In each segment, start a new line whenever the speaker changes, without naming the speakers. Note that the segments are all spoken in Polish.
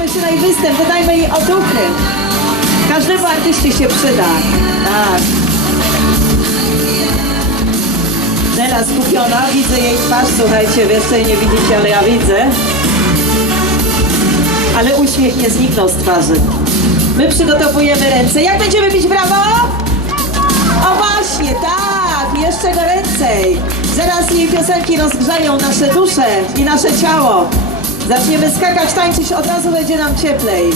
Cieszymy się na jej występ, wydajmy jej otuchy. Każdemu artyście się przyda. Tak. Nela skupiona, widzę jej twarz, słuchajcie, wy jej nie widzicie, ale ja widzę. Ale uśmiech nie zniknął z twarzy. My przygotowujemy ręce. Jak będziemy bić brawo? O właśnie, tak! Jeszcze goręcej! Zaraz jej piosenki rozgrzają nasze dusze i nasze ciało. Zaczniemy skakać, tańczyć, od razu będzie nam cieplej.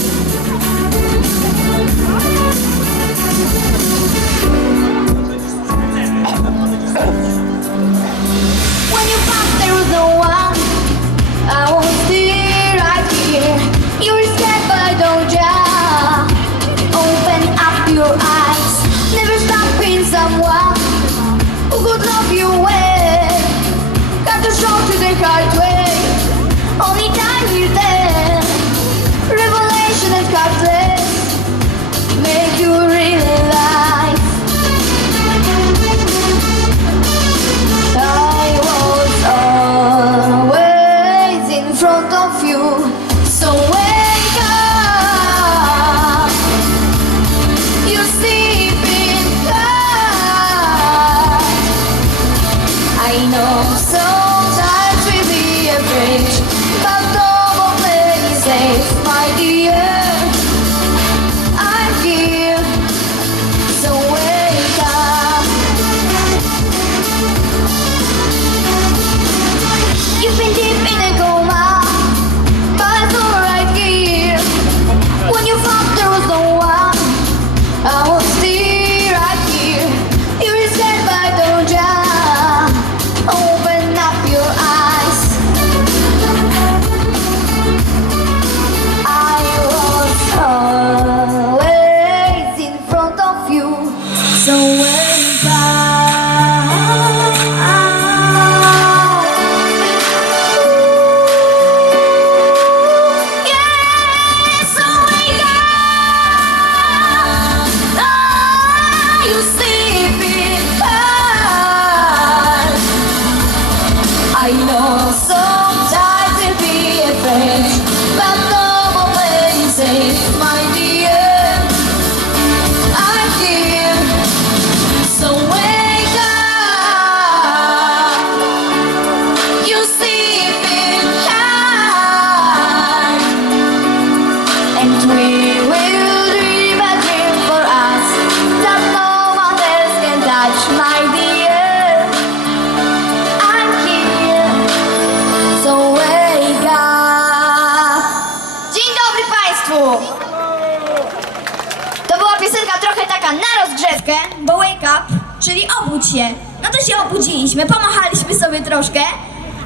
bo wake up, czyli obudź się. No to się obudziliśmy, pomachaliśmy sobie troszkę,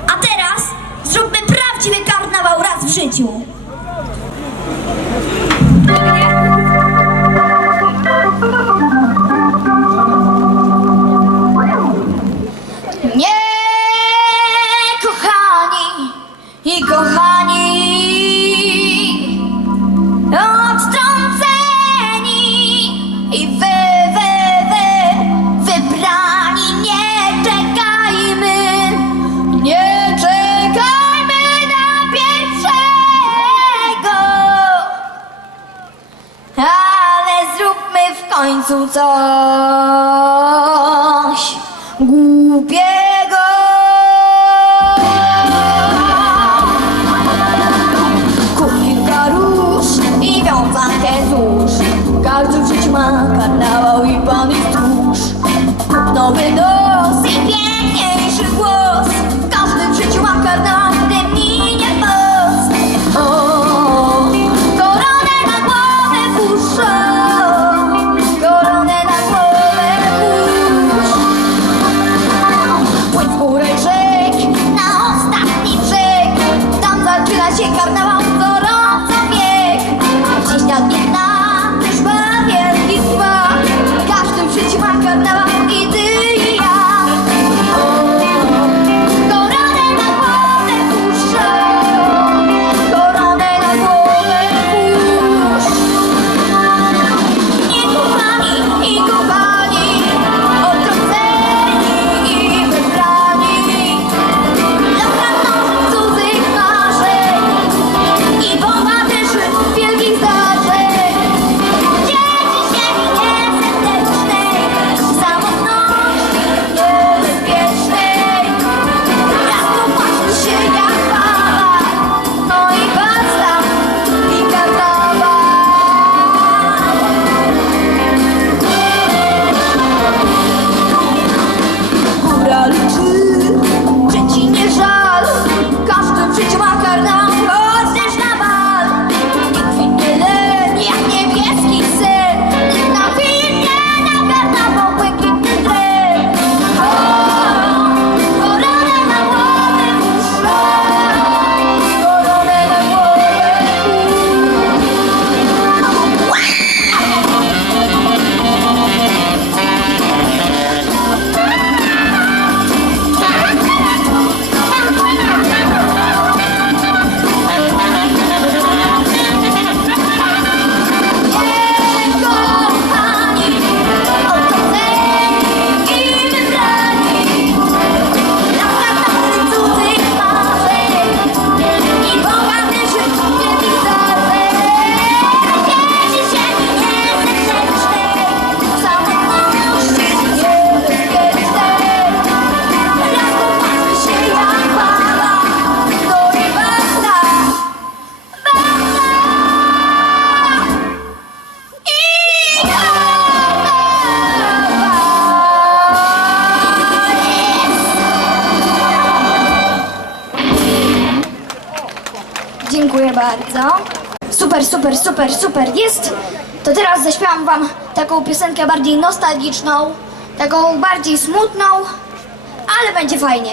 a teraz zróbmy prawdziwy karnawał raz w życiu. Nie, kochani i kochani. tańcu coś głupie. carnaval. super, super, super, jest! To teraz zaśpiewam wam taką piosenkę bardziej nostalgiczną, taką bardziej smutną, ale będzie fajnie.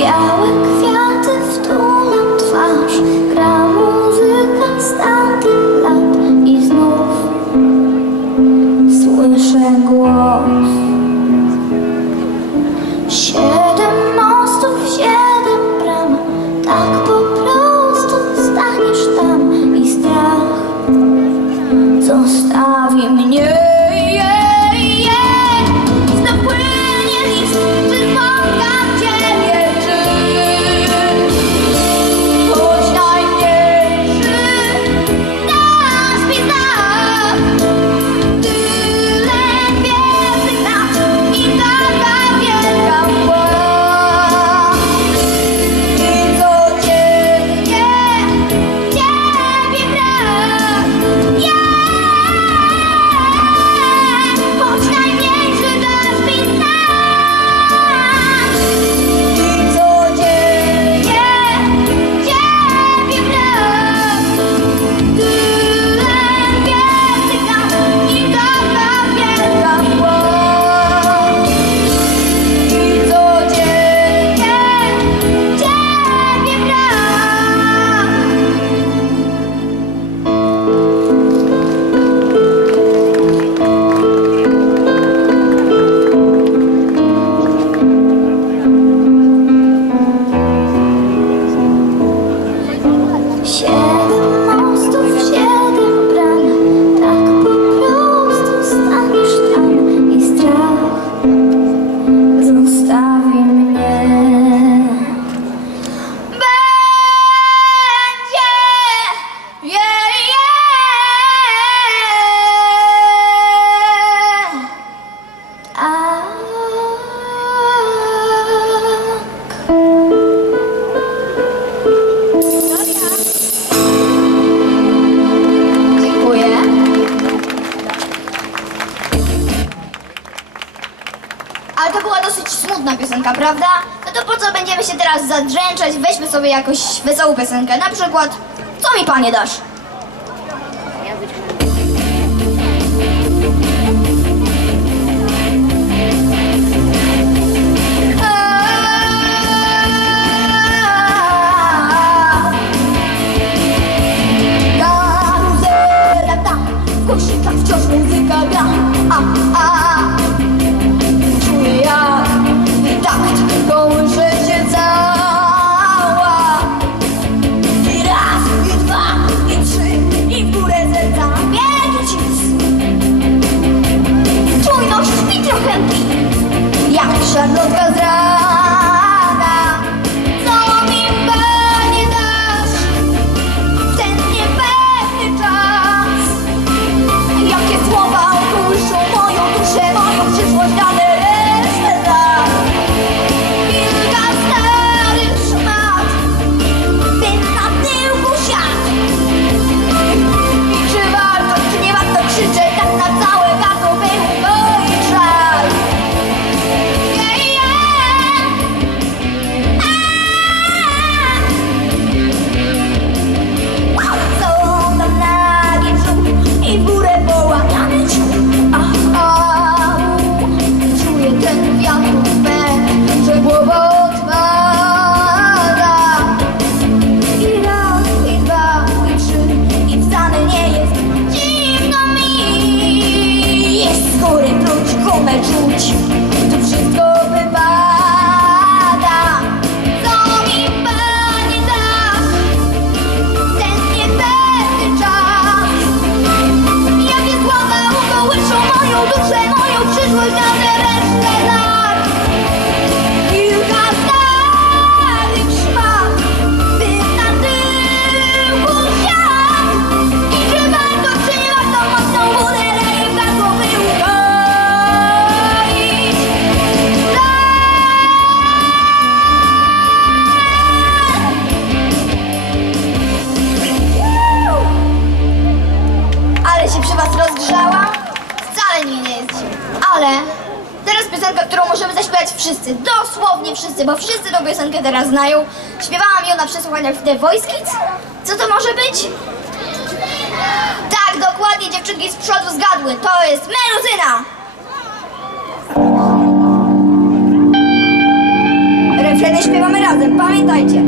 białych gwiazd. piosenka, prawda? No to po co będziemy się teraz zadręczać? Weźmy sobie jakąś wesołą piosenkę, na przykład Co mi panie dasz? Wszyscy tą piosenkę teraz znają. Śpiewałam ją na przesłuchaniach w The Voice Kids. Co to może być? Tak, dokładnie dziewczynki z przodu zgadły. To jest meluzyna! Refreny śpiewamy razem, pamiętajcie.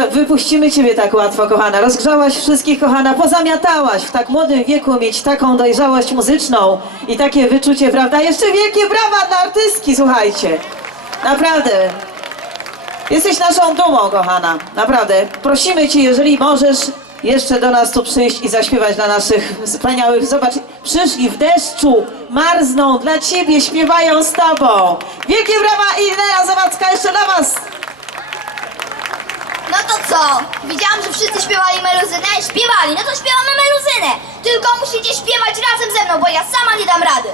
Wypuścimy Ciebie tak łatwo, kochana. Rozgrzałaś wszystkich, kochana, pozamiatałaś. W tak młodym wieku mieć taką dojrzałość muzyczną i takie wyczucie, prawda? Jeszcze wielkie brawa dla artystki, słuchajcie. Naprawdę. Jesteś naszą dumą, kochana. Naprawdę. Prosimy Cię, jeżeli możesz, jeszcze do nas tu przyjść i zaśpiewać dla naszych wspaniałych. Zobacz, przyszli w deszczu, marzną, dla Ciebie śpiewają z Tobą. Wielkie brawa i Inela Zawadzka jeszcze dla Was.
No to co? Widziałam, że wszyscy śpiewali meluzynę śpiewali. No to śpiewamy meluzynę. Tylko musicie śpiewać razem ze mną, bo ja sama nie dam rady.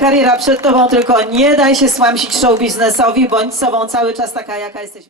Kariera przed tobą, tylko nie daj się słamsić show biznesowi, bądź sobą cały czas taka, jaka jesteś.